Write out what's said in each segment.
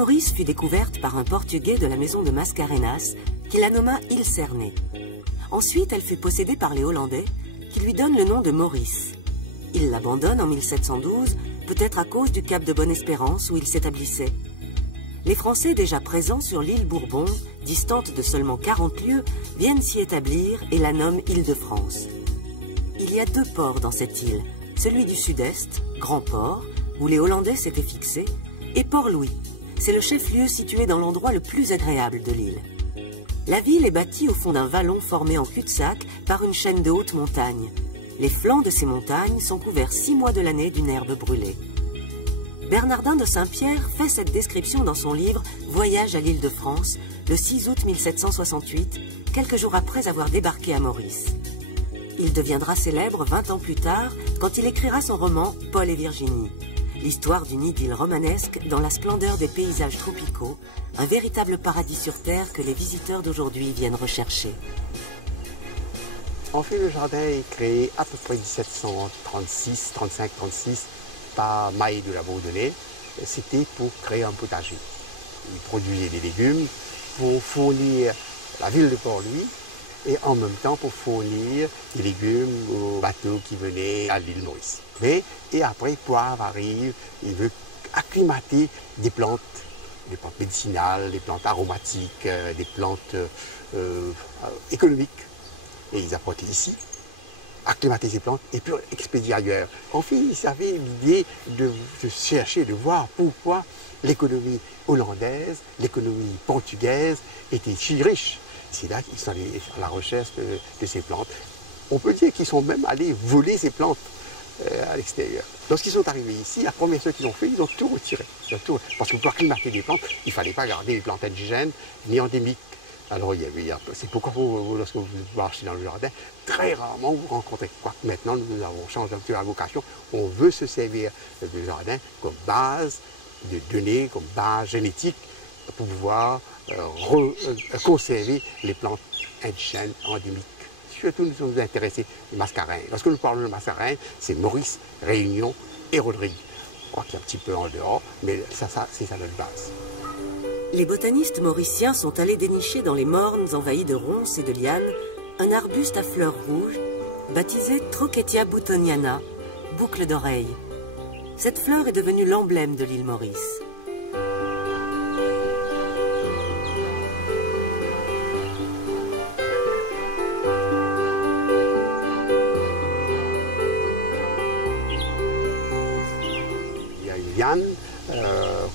Maurice fut découverte par un Portugais de la maison de Mascarenhas qui la nomma île Cernée. Ensuite, elle fut possédée par les Hollandais qui lui donnent le nom de Maurice. Ils l'abandonnent en 1712, peut-être à cause du cap de Bonne-Espérance où il s'établissait. Les Français déjà présents sur l'île Bourbon, distante de seulement 40 lieues, viennent s'y établir et la nomment Île-de-France. Il y a deux ports dans cette île, celui du sud-est, Grand Port, où les Hollandais s'étaient fixés, et Port-Louis. C'est le chef-lieu situé dans l'endroit le plus agréable de l'île. La ville est bâtie au fond d'un vallon formé en cul-de-sac par une chaîne de hautes montagnes. Les flancs de ces montagnes sont couverts 6 mois de l'année d'une herbe brûlée. Bernardin de Saint-Pierre fait cette description dans son livre « Voyage à l'île de France » le 6 août 1768, quelques jours après avoir débarqué à Maurice. Il deviendra célèbre 20 ans plus tard quand il écrira son roman « Paul et Virginie », l'histoire d'une idylle romanesque dans la splendeur des paysages tropicaux, un véritable paradis sur terre que les visiteurs d'aujourd'hui viennent rechercher. En fait, le jardin est créé à peu près 1736, 35-36 par Maé de la Bourdonnais. C'était pour créer un potager. Il produisait des légumes pour fournir la ville de Port-Louis et en même temps pour fournir des légumes aux bateaux qui venaient à l'île Maurice. Et après, Poivre arrive, il veut acclimater des plantes médicinales, des plantes aromatiques, des plantes économiques. Et ils apportaient ici, acclimater ces plantes et puis expédier ailleurs. En fait, ils avaient l'idée de chercher, de voir pourquoi l'économie hollandaise, l'économie portugaise était si riche. C'est là qu'ils sont allés à la recherche de ces plantes. On peut dire qu'ils sont même allés voler ces plantes à l'extérieur. Lorsqu'ils sont arrivés ici, la première chose qu'ils ont fait, ils ont tout retiré. Parce que pour acclimater des plantes, il ne fallait pas garder les plantes indigènes ni endémiques. Alors, c'est pourquoi lorsque vous marchez dans le jardin, très rarement vous rencontrez. Quoique maintenant, nous avons changé un petit peu la vocation. On veut se servir du jardin comme base de données, comme base génétique pour pouvoir conserver les plantes indigènes endémiques. Surtout, nous sommes intéressés aux mascarins. Lorsque nous parlons de mascarins, c'est Maurice, Réunion et Rodrigue. Je crois qu'il y a un petit peu en dehors, mais c'est ça notre base. Les botanistes mauriciens sont allés dénicher dans les mornes envahies de ronces et de lianes un arbuste à fleurs rouges baptisé Trochetia boutoniana, boucle d'oreille. Cette fleur est devenue l'emblème de l'île Maurice. Il y a une liane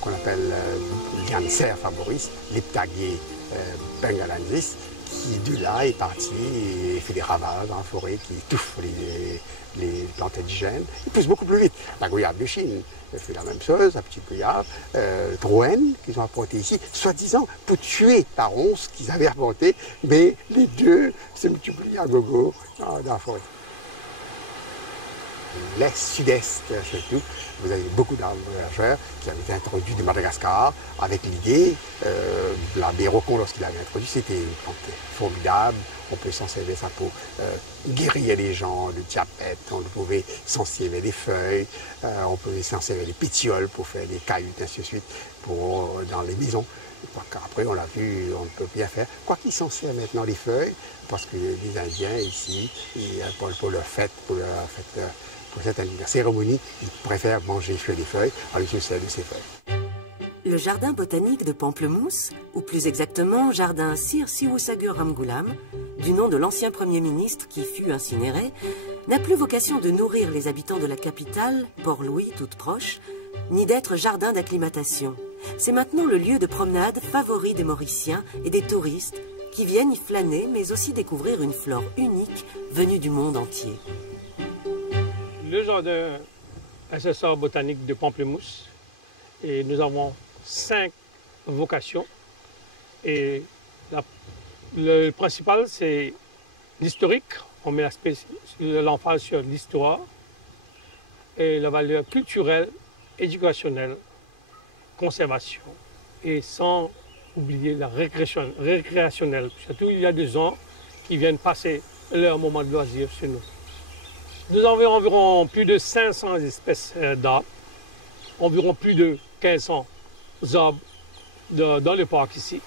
qu'on appelle liane cerf à Maurice, l'Iptagier bengalensis, qui de là est parti et fait des ravages dans la forêt, qui étouffe les plantes indigènes. Il pousse beaucoup plus vite. La goyave de Chine fait la même chose, la petite goyave. Drouhen, qu'ils ont apporté ici, soi-disant pour tuer la ronce qu'ils avaient apportée, mais les deux se multiplient à gogo dans la forêt. L'est, sud-est surtout, vous avez beaucoup d'arbres voyageurs qui avaient été introduits de Madagascar avec l'idée, l'abbé Rocon lorsqu'il l'avait introduit, c'était une plante formidable, on peut s'en servir ça pour guérir les gens de diabète, on pouvait s'en servir des feuilles, on pouvait s'en servir des pétioles pour faire des cahutes, ainsi de suite, dans les maisons. Après, on l'a vu, on ne peut rien faire. Quoi qu'ils s'en servent maintenant les feuilles, parce que les Indiens ici, pour leur fête, pour cette cérémonie, ils préfèrent manger les feuilles, alors ils se servent de ces feuilles. Le jardin botanique de Pamplemousse, ou plus exactement jardin Sir Siwusagur Ramgoolam, du nom de l'ancien Premier ministre qui fut incinéré, n'a plus vocation de nourrir les habitants de la capitale, Port-Louis, toute proche, ni d'être jardin d'acclimatation. C'est maintenant le lieu de promenade favori des Mauriciens et des touristes qui viennent y flâner, mais aussi découvrir une flore unique venue du monde entier. Le jardin SSR botanique de Pamplemousse, et nous avons 5 vocations. Et le principal, c'est l'historique. On met l'emphase sur l'histoire et la valeur culturelle, éducationnelle, conservation. Et sans oublier la récréationnelle. Surtout, il y a des gens qui viennent passer leur moment de loisir chez nous. Nous avons environ plus de 500 espèces d'arbres, environ plus de 1500 arbres dans le parc ici.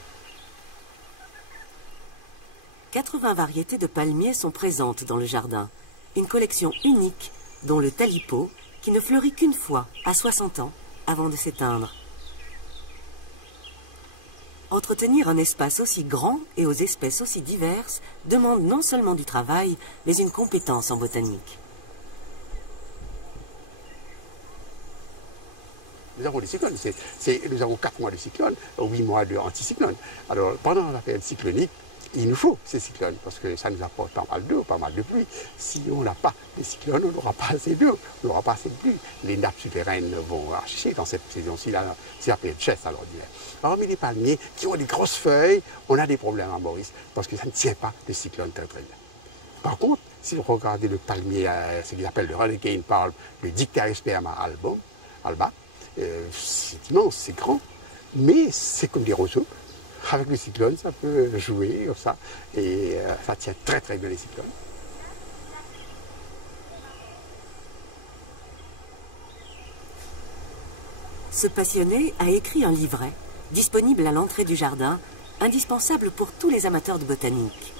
80 variétés de palmiers sont présentes dans le jardin. Une collection unique, dont le talipo, qui ne fleurit qu'une fois, à 60 ans, avant de s'éteindre. Entretenir un espace aussi grand et aux espèces aussi diverses demande non seulement du travail, mais une compétence en botanique. Nous avons des cyclones, nous avons 4 mois de cyclone, 8 mois d'anticyclone. Alors pendant la période cyclonique, il nous faut ces cyclones parce que ça nous apporte pas mal d'eau, pas mal de pluie. Si on n'a pas de cyclones, on n'aura pas assez d'eau, on n'aura pas assez de pluie. Les nappes souterraines vont archer dans cette saison-ci, c'est la période chasse alors d'hiver. Parmi les palmiers qui ont des grosses feuilles, on a des problèmes à Maurice parce que ça ne tient pas le cyclone très très bien. Par contre, si vous regardez le palmier, ce qu'ils appellent le Renegade Palm, le Dicteriosperma alba, c'est immense, c'est grand, mais c'est comme des roseaux. Avec le cyclone, ça peut jouer comme ça, et ça tient très très bien les cyclones. Ce passionné a écrit un livret, disponible à l'entrée du jardin, indispensable pour tous les amateurs de botanique.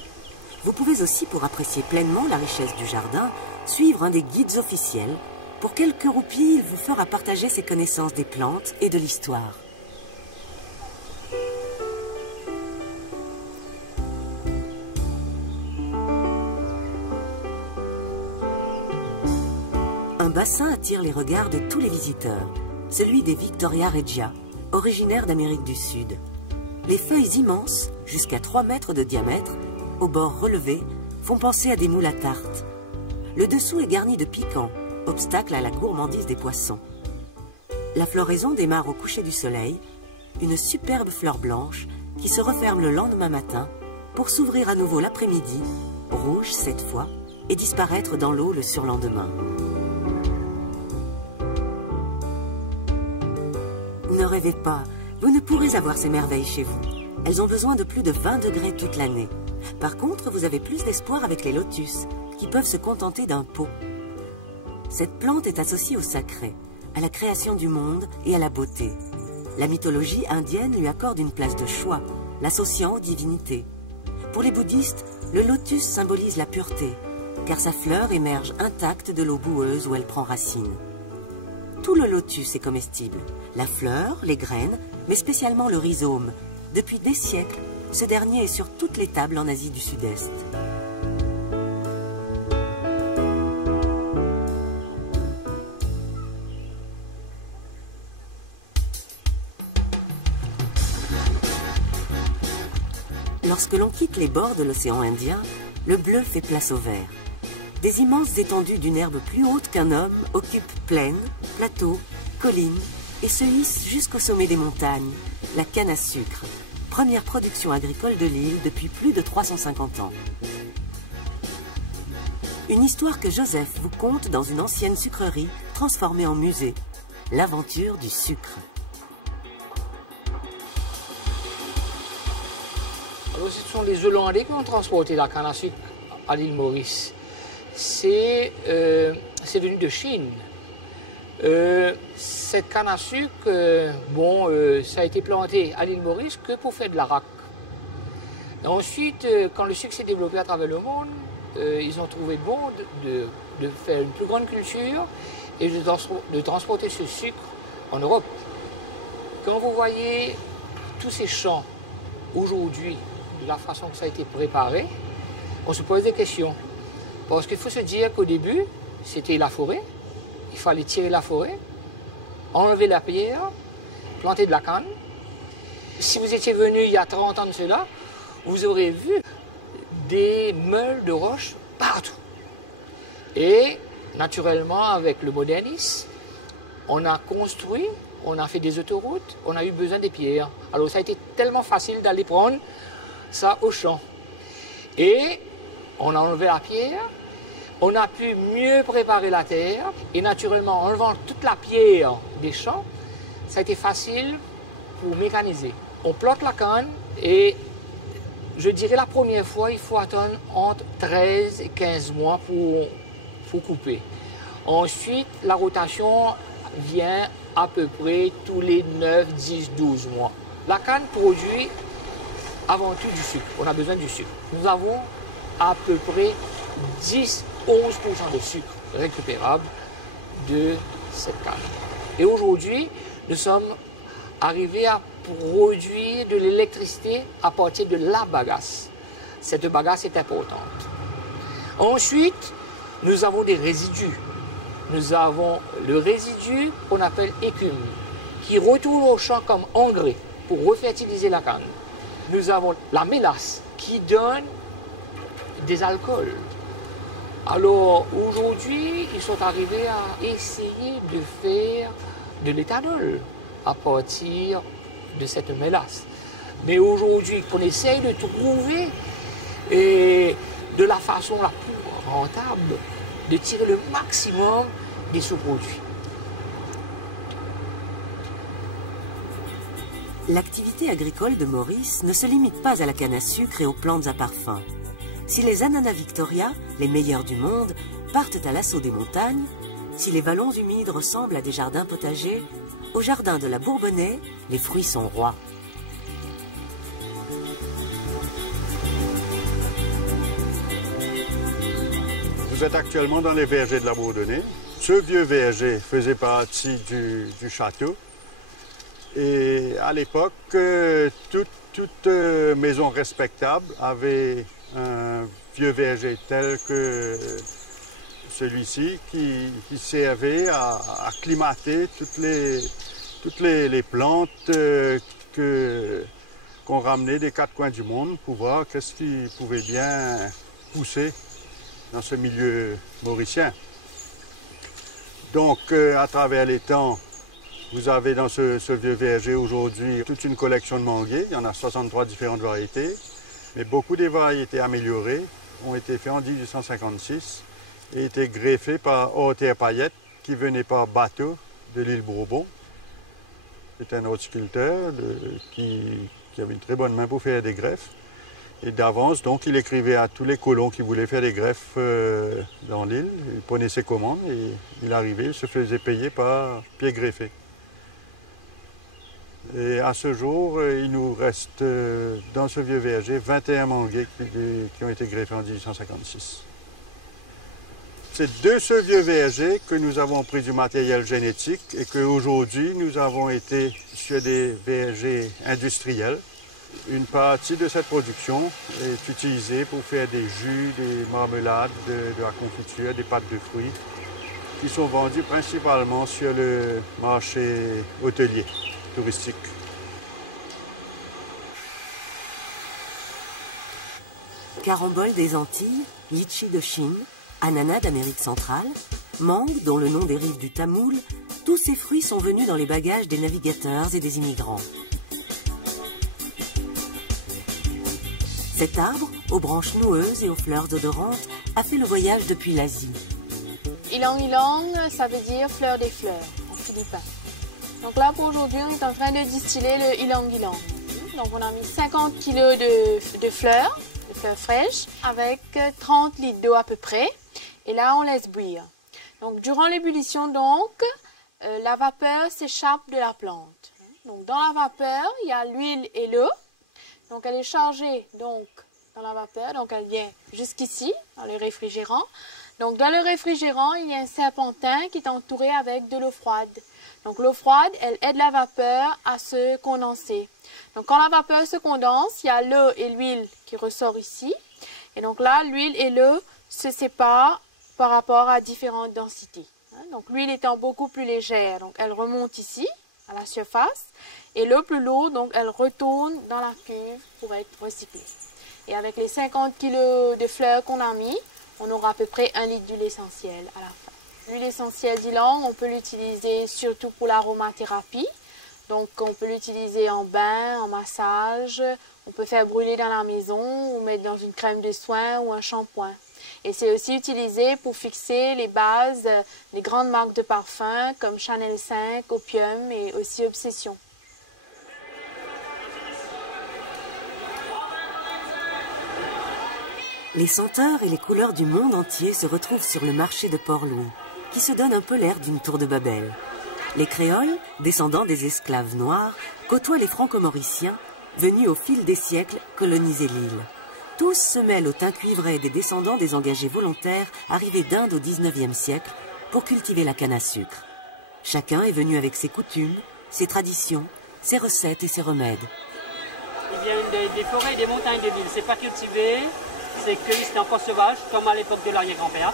Vous pouvez aussi, pour apprécier pleinement la richesse du jardin, suivre un des guides officiels. Pour quelques roupies, il vous fera partager ses connaissances des plantes et de l'histoire. Un bassin attire les regards de tous les visiteurs, celui des Victoria regia, originaires d'Amérique du Sud. Les feuilles immenses, jusqu'à 3 mètres de diamètre, aux bords relevés, font penser à des moules à tarte. Le dessous est garni de piquants, obstacle à la gourmandise des poissons. La floraison démarre au coucher du soleil, une superbe fleur blanche qui se referme le lendemain matin pour s'ouvrir à nouveau l'après-midi, rouge cette fois, et disparaître dans l'eau le surlendemain. Ne rêvez pas, vous ne pourrez avoir ces merveilles chez vous. Elles ont besoin de plus de 20 degrés toute l'année. Par contre, vous avez plus d'espoir avec les lotus, qui peuvent se contenter d'un pot. Cette plante est associée au sacré, à la création du monde et à la beauté. La mythologie indienne lui accorde une place de choix, l'associant aux divinités. Pour les bouddhistes, le lotus symbolise la pureté, car sa fleur émerge intacte de l'eau boueuse où elle prend racine. Tout le lotus est comestible, la fleur, les graines, mais spécialement le rhizome. Depuis des siècles, ce dernier est sur toutes les tables en Asie du Sud-Est. Lorsque l'on quitte les bords de l'océan Indien, le bleu fait place au vert. Des immenses étendues d'une herbe plus haute qu'un homme occupent plaines, plateaux, collines et se hissent jusqu'au sommet des montagnes, la canne à sucre, première production agricole de l'île depuis plus de 350 ans. Une histoire que Joseph vous conte dans une ancienne sucrerie transformée en musée, l'aventure du sucre. Alors, ce sont les Hollandais qui ont transporté la canne à sucre à l'île Maurice. C'est venu de Chine. Cette canne à sucre, ça a été planté à l'île Maurice que pour faire de l'arak. Ensuite, quand le sucre s'est développé à travers le monde, ils ont trouvé bon de faire une plus grande culture et de transporter ce sucre en Europe. Quand vous voyez tous ces champs aujourd'hui, de la façon que ça a été préparé, on se pose des questions. Parce qu'il faut se dire qu'au début, c'était la forêt. Il fallait tirer la forêt, enlever la pierre, planter de la canne. Si vous étiez venu il y a 30 ans de cela, vous aurez vu des meules de roches partout. Et naturellement, avec le modernisme, on a construit, on a fait des autoroutes, on a eu besoin des pierres. Alors ça a été tellement facile d'aller prendre ça au champ. Et on a enlevé la pierre. On a pu mieux préparer la terre et naturellement, en enlevant toute la pierre des champs, ça a été facile pour mécaniser. On plante la canne et je dirais la première fois, il faut attendre entre 13 et 15 mois pour couper. Ensuite, la rotation vient à peu près tous les 9, 10, 12 mois. La canne produit avant tout du sucre. On a besoin du sucre. Nous avons à peu près 10-11% de sucre récupérable de cette canne. Et aujourd'hui, nous sommes arrivés à produire de l'électricité à partir de la bagasse. Cette bagasse est importante. Ensuite, nous avons des résidus. Nous avons le résidu qu'on appelle écume, qui retourne au champ comme engrais pour refertiliser la canne. Nous avons la mélasse, qui donne des alcools. Alors aujourd'hui, ils sont arrivés à essayer de faire de l'éthanol à partir de cette mélasse. Mais aujourd'hui, qu'on essaye de trouver de la façon la plus rentable de tirer le maximum des sous-produits. L'activité agricole de Maurice ne se limite pas à la canne à sucre et aux plantes à parfum. Si les ananas Victoria, les meilleurs du monde, partent à l'assaut des montagnes, si les vallons humides ressemblent à des jardins potagers, au jardin de la Bourbonnais, les fruits sont rois. Vous êtes actuellement dans les vergers de la Bourdonnais. Ce vieux verger faisait partie du château. Et à l'époque, toute maison respectable avait un vieux verger tel que celui-ci qui servait à acclimater toutes les plantes qu'on ramenait des quatre coins du monde pour voir qu'est-ce qui pouvait bien pousser dans ce milieu mauricien. Donc, à travers les temps, vous avez dans ce vieux verger aujourd'hui toute une collection de manguiers. Il y en a 63 différentes variétés. Mais beaucoup des variétés améliorées ont été faites en 1856 et étaient greffées par Horter Payette qui venait par bateau de l'île Bourbon. C'était un horticulteur qui avait une très bonne main pour faire des greffes. Et d'avance, donc, il écrivait à tous les colons qui voulaient faire des greffes dans l'île. Il prenait ses commandes et il arrivait, il se faisait payer par pied greffé. Et à ce jour, il nous reste dans ce vieux verger 21 manguiers qui ont été greffés en 1856. C'est de ce vieux verger que nous avons pris du matériel génétique et qu'aujourd'hui, nous avons été sur des vergers industriels. Une partie de cette production est utilisée pour faire des jus, des marmelades, de la confiture, des pâtes de fruits, qui sont vendus principalement sur le marché hôtelier, touristique. Carambole des Antilles, litchi de Chine, ananas d'Amérique centrale, mangue dont le nom dérive du tamoul, tous ces fruits sont venus dans les bagages des navigateurs et des immigrants. Cet arbre, aux branches noueuses et aux fleurs odorantes, a fait le voyage depuis l'Asie. Ilang ilang, ça veut dire fleur des fleurs en philippin. Donc là, pour aujourd'hui, on est en train de distiller le ilang ilang. Donc on a mis 50 kg de fleurs fraîches, avec 30 litres d'eau à peu près. Et là, on laisse bouillir. Donc durant l'ébullition, la vapeur s'échappe de la plante. Donc dans la vapeur, il y a l'huile et l'eau. Donc elle est chargée dans la vapeur, donc elle vient jusqu'ici, dans le réfrigérant. Donc dans le réfrigérant, il y a un serpentin qui est entouré avec de l'eau froide. Donc l'eau froide, elle aide la vapeur à se condenser. Donc quand la vapeur se condense, il y a l'eau et l'huile qui ressort ici. Et donc là, l'huile et l'eau se séparent par rapport à différentes densités. Donc l'huile étant beaucoup plus légère, donc elle remonte ici, à la surface. Et l'eau plus lourde, donc elle retourne dans la cuve pour être recyclée. Et avec les 50 kg de fleurs qu'on a mis, on aura à peu près 1 litre d'huile essentielle à la fin. L'huile essentielle d'ylang, on peut l'utiliser surtout pour l'aromathérapie. Donc on peut l'utiliser en bain, en massage, on peut faire brûler dans la maison ou mettre dans une crème de soin ou un shampoing. Et c'est aussi utilisé pour fixer les bases des grandes marques de parfums comme Chanel 5, Opium et aussi Obsession. Les senteurs et les couleurs du monde entier se retrouvent sur le marché de Port-Louis, qui se donne un peu l'air d'une tour de Babel. Les créoles, descendants des esclaves noirs, côtoie les franco-mauriciens, venus au fil des siècles coloniser l'île. Tous se mêlent au teint cuivré des descendants des engagés volontaires arrivés d'Inde au XIXe siècle pour cultiver la canne à sucre. Chacun est venu avec ses coutumes, ses traditions, ses recettes et ses remèdes. Ils viennent des forêts et des montagnes de l'île. C'est pas cultivé, c'est cueilli, c'est encore sauvage, comme à l'époque de l'arrière-grand-père.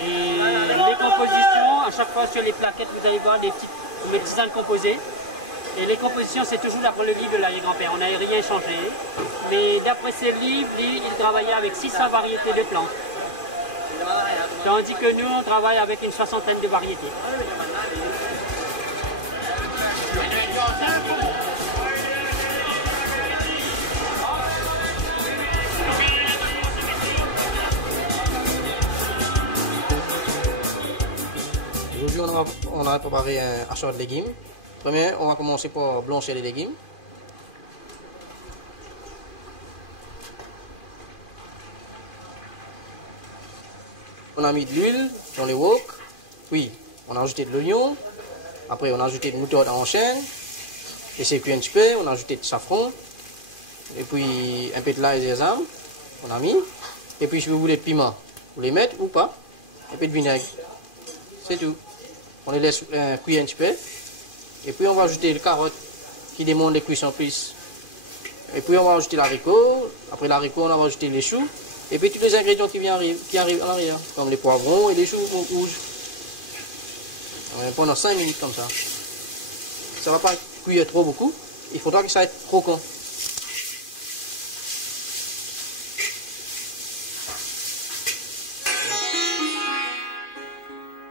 Et les compositions, à chaque fois sur les plaquettes, vous allez voir des tisanes composées. Et les compositions, c'est toujours d'après le livre de l'arrière-grand-père. On n'a rien changé. Mais d'après ces livres, il travaillait avec 600 variétés de plantes. Tandis que nous, on travaille avec une soixantaine de variétés. Aujourd'hui, on a préparé un achat de légumes. Premier, on va commencer par blanchir les légumes. On a mis de l'huile dans les wok, puis on a ajouté de l'oignon, après on a ajouté de moutarde en chaîne, et c'est cuit un petit peu, on a ajouté de safran, et puis un peu de l'ail et des sésame, on a mis, et puis si vous voulez de piment, vous les mettez ou pas, un peu de vinaigre, c'est tout. On les laisse cuire un petit peu, et puis on va ajouter les carottes qui demandent les cuissons plus, et puis on va ajouter l'haricot, après l'haricot on va ajouter les choux, et puis tous les ingrédients qui arrivent en arrière, comme les poivrons et les choux rouges. Pendant 5 minutes comme ça. Ça ne va pas cuire trop beaucoup, il faudra que ça ait croquant.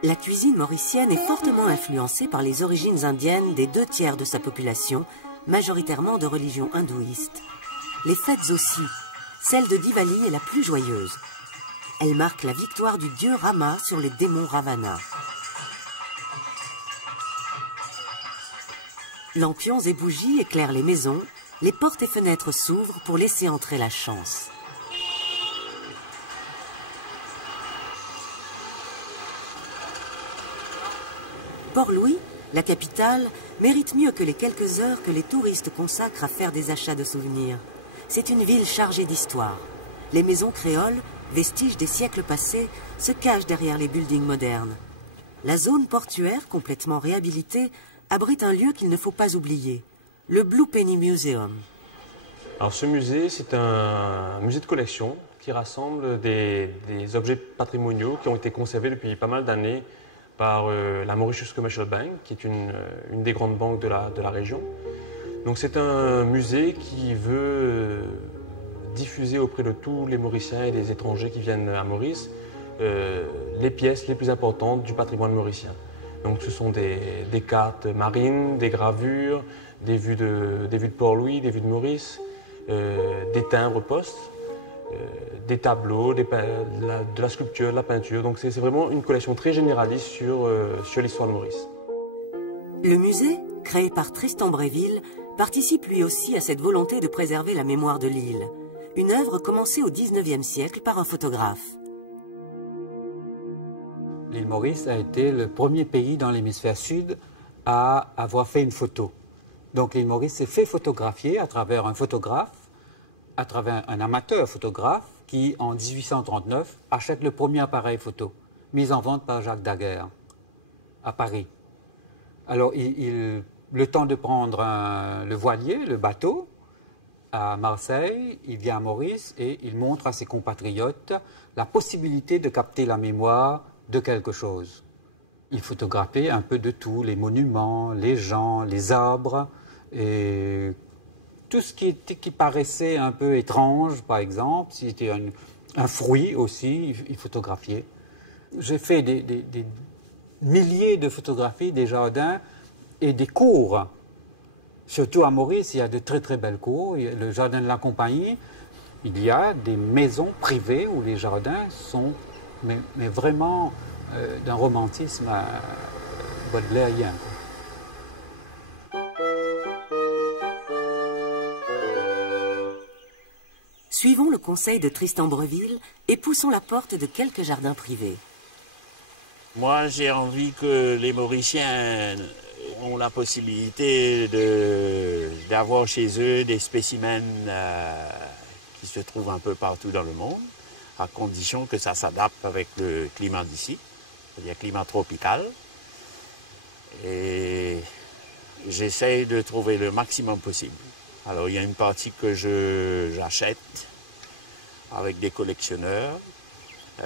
La cuisine mauricienne est fortement influencée par les origines indiennes des 2/3 de sa population, majoritairement de religion hindouiste. Les fêtes aussi. Celle de Diwali est la plus joyeuse. Elle marque la victoire du dieu Rama sur les démons Ravana. Lampions et bougies éclairent les maisons, les portes et fenêtres s'ouvrent pour laisser entrer la chance. Port-Louis, la capitale, mérite mieux que les quelques heures que les touristes consacrent à faire des achats de souvenirs. C'est une ville chargée d'histoire. Les maisons créoles, vestiges des siècles passés, se cachent derrière les buildings modernes. La zone portuaire, complètement réhabilitée, abrite un lieu qu'il ne faut pas oublier, le Blue Penny Museum. Alors ce musée, c'est un musée de collection qui rassemble des objets patrimoniaux qui ont été conservés depuis pas mal d'années par la Mauritius Commercial Bank, qui est une des grandes banques de la région. Donc c'est un musée qui veut diffuser auprès de tous les Mauriciens et les étrangers qui viennent à Maurice les pièces les plus importantes du patrimoine mauricien. Donc ce sont des cartes marines, des gravures, des vues de Port-Louis, des vues de Maurice, des timbres postes, des tableaux, de la sculpture, de la peinture. Donc c'est vraiment une collection très généraliste sur l'histoire de Maurice. Le musée, créé par Tristan Bréville, participe lui aussi à cette volonté de préserver la mémoire de l'île. Une œuvre commencée au XIXe siècle par un photographe. L'île Maurice a été le premier pays dans l'hémisphère sud à avoir fait une photo. Donc l'île Maurice s'est fait photographier à travers un photographe, à travers un amateur photographe qui, en 1839, achète le premier appareil photo, mis en vente par Jacques Daguerre, à Paris. Alors, le temps de prendre le voilier, le bateau, à Marseille, il vient à Maurice et il montre à ses compatriotes la possibilité de capter la mémoire de quelque chose. Il photographiait un peu de tout, les monuments, les gens, les arbres, et tout ce qui paraissait un peu étrange, par exemple, si c'était un fruit aussi, il photographiait. J'ai fait des milliers de photographies des jardins et des cours. Surtout à Maurice, il y a de très très belles cours. Le jardin de la Compagnie, il y a des maisons privées où les jardins sont mais vraiment d'un romantisme baudelairien. Suivons le conseil de Tristan Bréville et poussons la porte de quelques jardins privés. Moi, j'ai envie que les Mauriciens ont la possibilité d'avoir chez eux des spécimens qui se trouvent un peu partout dans le monde, à condition que ça s'adapte avec le climat d'ici, c'est-à-dire climat tropical. Et j'essaye de trouver le maximum possible. Alors il y a une partie que j'achète avec des collectionneurs.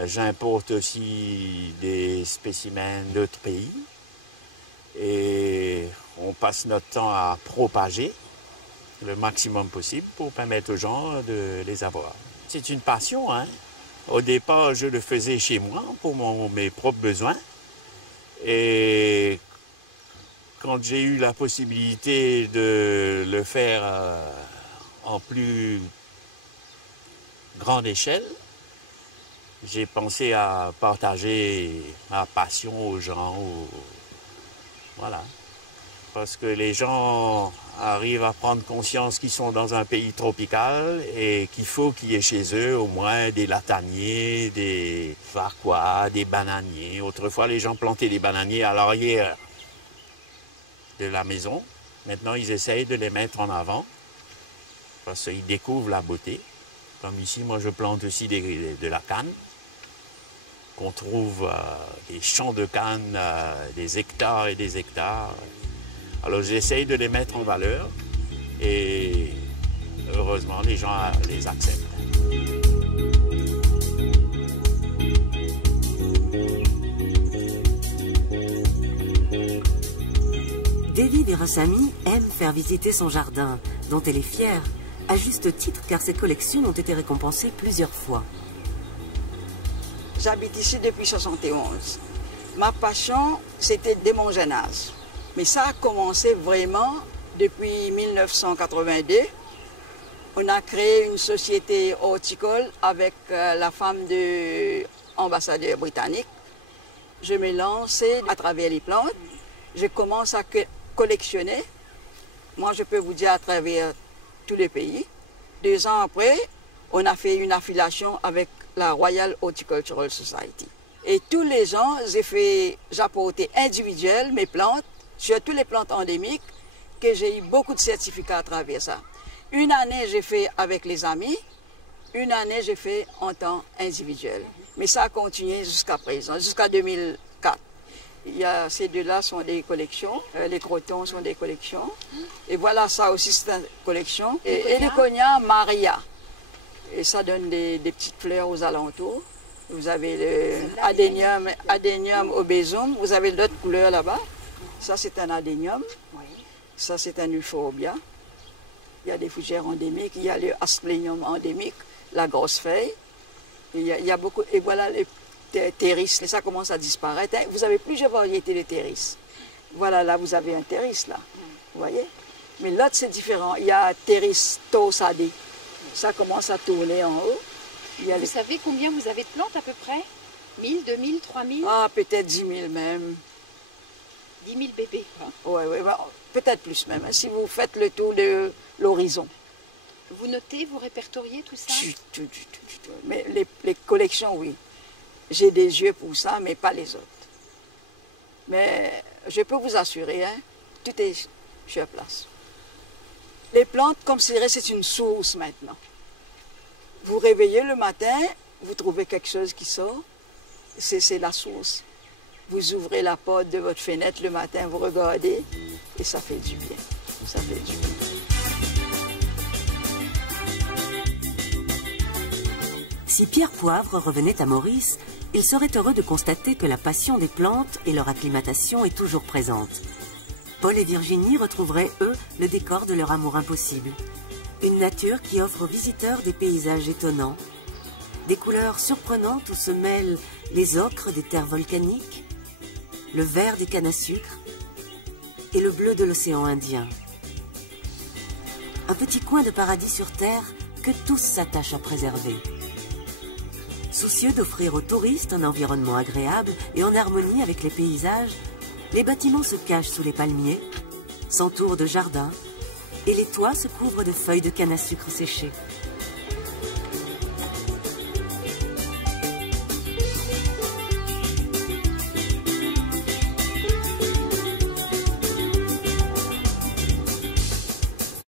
J'importe aussi des spécimens d'autres pays. Et on passe notre temps à propager le maximum possible pour permettre aux gens de les avoir. C'est une passion, hein. Au départ, je le faisais chez moi pour mes propres besoins. Et quand j'ai eu la possibilité de le faire en plus grande échelle, j'ai pensé à partager ma passion aux gens. Voilà. Parce que les gens arrivent à prendre conscience qu'ils sont dans un pays tropical et qu'il faut qu'il y ait chez eux au moins des lataniers, des varquois, des bananiers. Autrefois, les gens plantaient des bananiers à l'arrière de la maison. Maintenant, ils essayent de les mettre en avant parce qu'ils découvrent la beauté. Comme ici, moi, je plante aussi de la canne. Qu'on trouve des champs de canne, des hectares et des hectares. Alors j'essaye de les mettre en valeur et heureusement les gens les acceptent. Devi Veerasamy aime faire visiter son jardin, dont elle est fière, à juste titre car ses collections ont été récompensées plusieurs fois. J'habite ici depuis 1971. Ma passion, c'était dès mon jeune âge. Mais ça a commencé vraiment depuis 1982. On a créé une société horticole avec la femme de l'ambassadeur britannique. Je me lançais à travers les plantes. Je commence à collectionner. Moi, je peux vous dire à travers tous les pays. 2 ans après, on a fait une affiliation avec la Royal Horticultural Society. Et tous les ans, j'apportais individuellement mes plantes, surtout les plantes endémiques, que j'ai eu beaucoup de certificats à travers ça. Une année, j'ai fait avec les amis, une année, j'ai fait en temps individuel. Mais ça a continué jusqu'à présent, jusqu'à 2004. Ces deux-là sont des collections, les crotons sont des collections. Et voilà, ça aussi, c'est une collection. Et les cognats, Maria. Et ça donne des petites fleurs aux alentours. Vous avez le adénium obésum. Vous avez d'autres couleurs là-bas. Ça, c'est un adénium. Ça, c'est un euphorbia. Il y a des fougères endémiques. Il y a le asplenium endémique, la grosse feuille. Il y a beaucoup. Et voilà les terris. Ça commence à disparaître. Vous avez plusieurs variétés de terris. Voilà, là, vous avez un terris, là. Vous voyez? Mais l'autre, c'est différent. Il y a terris torsadé. Ça commence à tourner en haut. Vous savez combien vous avez de plantes à peu près? 1000, 2000, 3000? Ah, peut-être 10 000 même. 10 000 bébés. Oui, peut-être plus même, si vous faites le tour de l'horizon. Vous notez, vous répertoriez tout ça? Tout. Mais les collections, oui. J'ai des yeux pour ça, mais pas les autres. Mais je peux vous assurer, hein, tout est sur place. Les plantes, comme c'est une source maintenant. Vous réveillez le matin, vous trouvez quelque chose qui sort, c'est la source. Vous ouvrez la porte de votre fenêtre le matin, vous regardez, et ça fait du bien. Ça fait du bien. Si Pierre Poivre revenait à Maurice, il serait heureux de constater que la passion des plantes et leur acclimatation est toujours présente. Paul et Virginie retrouveraient, eux, le décor de leur amour impossible. Une nature qui offre aux visiteurs des paysages étonnants, des couleurs surprenantes où se mêlent les ocres des terres volcaniques, le vert des cannes à sucre et le bleu de l'océan Indien. Un petit coin de paradis sur terre que tous s'attachent à préserver. Soucieux d'offrir aux touristes un environnement agréable et en harmonie avec les paysages, les bâtiments se cachent sous les palmiers, s'entourent de jardins, et les toits se couvrent de feuilles de canne à sucre séchées.